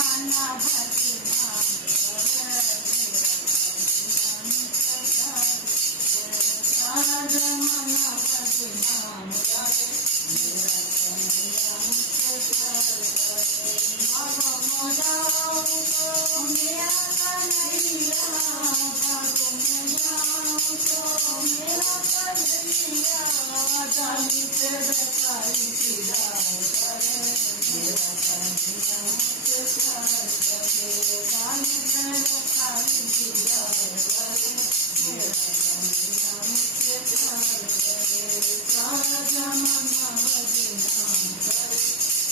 जमाना बदनाम सारा जमाना बदनाम मेरा कन्हैया मुझसे प्यार करे भागो मजाओ तो मेरा कन्हैया भागो मजाओ तो मेरा कन्हैया डाली पे बेकारी सिधार करे मेरा कन्हैया मुझसे प्यार करे डाली पे बेकारी सिधार करे मेरा कन्हैया मुझसे प्यार करे सारा जमाना बदनाम करे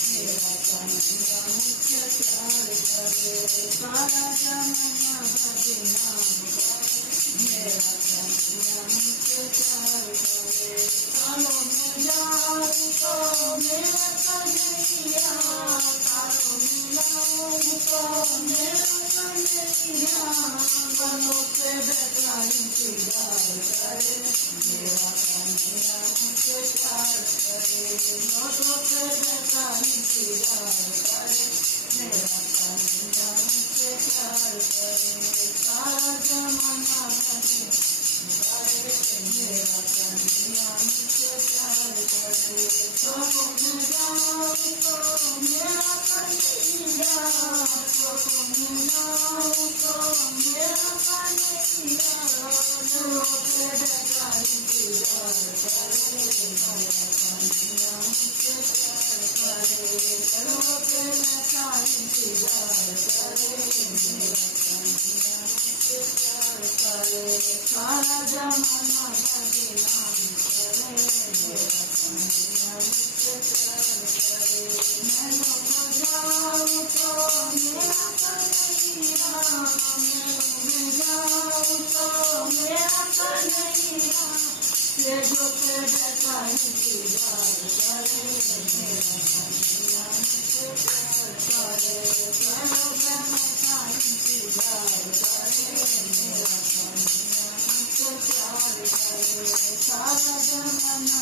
मेरा कन्हैया मुझसे प्यार करे सारा जमाना बदनाम करे मेरा कन्हैया मुझसे प्यार करे तालों में जाऊं तो मेरा कन्हैया तालों में जाऊं तो मेरा कन्हैया बनों पे बैठा इंतजार करे मेरा कन्हैया मुझसे प्यार करे नोटों पे बैठा इंतजार करे मेरा कन्हैया मुझसे प्यार करे सारा जमाना बदनाम करे मेरा कन्हैया मुझसे प्यार करे चौकों में जाऊं तो मेरा कन्हैया चौकों में जाऊं तो मेरा कन्हैया नूरों पे बैठा इंतजार करे मेरा कन्हैया मुझसे प्यार करे नूरों पे बैठा इंतजार करे मेरा कन्हैया मुझसे प्यार करे सारा जमाना बदनाम करे मेरा कन्हैया मुझसे प्यार करे मैं जाऊं तो मेरा कन्हैया मैं जाऊं तो मेरा कन्हैया तेजों पे बैठा इंतजार करे मेरा कन्हैया मुझसे प्यार करे तेजों पे बैठा इंतजार करे मेरा कन्हैया मुझसे प्यार करे सारा जमाना